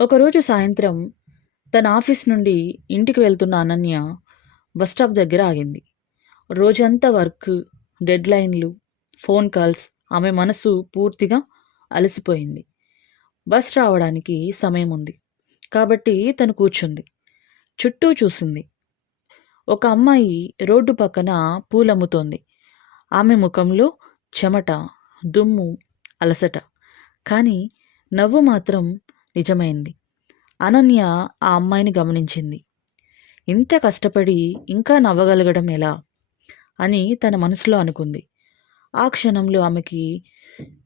ఒకరోజు సాయంత్రం తన ఆఫీస్ నుండి ఇంటికి వెళ్తున్న అనన్య బస్ స్టాప్ దగ్గర ఆగింది. రోజంతా వర్క్, డెడ్లైన్లు, ఫోన్ కాల్స్, ఆమె మనసు పూర్తిగా అలసిపోయింది. బస్ రావడానికి సమయం ఉంది కాబట్టి తను కూర్చుంది. చుట్టూ చూసింది. ఒక అమ్మాయి రోడ్డు పక్కన పూలమ్ముతోంది. ఆమె ముఖంలో చెమట, దుమ్ము, అలసట. కానీ నవ్వు మాత్రం నిజమైంది. అనన్య ఆ అమ్మాయిని గమనించింది. ఇంత కష్టపడి ఇంకా నవ్వగలగడం ఎలా అని తన మనసులో అనుకుంది. ఆ క్షణంలో ఆమెకి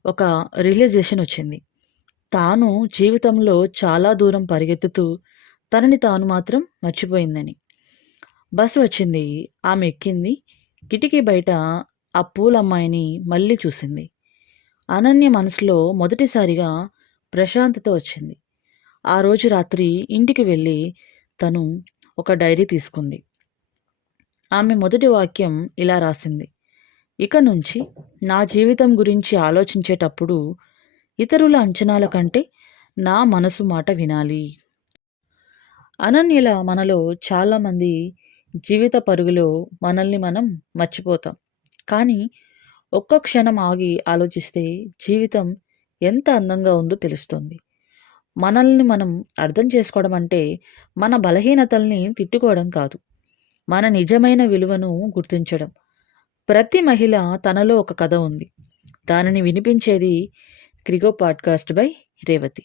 ఒక రియలైజేషన్ వచ్చింది. తాను జీవితంలో చాలా దూరం పరిగెత్తుతూ తనని తాను మాత్రం మర్చిపోయిందని. బస్సు వచ్చింది. ఆమె ఎక్కింది. కిటికీ బయట ఆ పూలమ్మాయిని మళ్ళీ చూసింది. అనన్య మనసులో మొదటిసారిగా ప్రశాంతత వచ్చింది. ఆ రోజు రాత్రి ఇంటికి వెళ్ళి తను ఒక డైరీ తీసుకుంది. ఆమె మొదటి వాక్యం ఇలా రాసింది: ఇక నుంచి నా జీవితం గురించి ఆలోచించేటప్పుడు ఇతరుల అంచనాల కంటే నా మనసు మాట వినాలి. అనన్యల మనలో చాలామంది జీవిత పరుగులో మనల్ని మనం మర్చిపోతాం. కానీ ఒక్క క్షణం ఆగి ఆలోచిస్తే జీవితం ఎంత అందంగా ఉందో తెలుస్తుంది. మనల్ని మనం అర్థం చేసుకోవడం అంటే మన బలహీనతల్ని తిట్టుకోవడం కాదు, మన నిజమైన విలువను గుర్తించడం. ప్రతి మహిళ తనలో ఒక కథ ఉంది. దానిని వినిపించేది క్రిగో పాడ్కాస్ట్ బై రేవతి.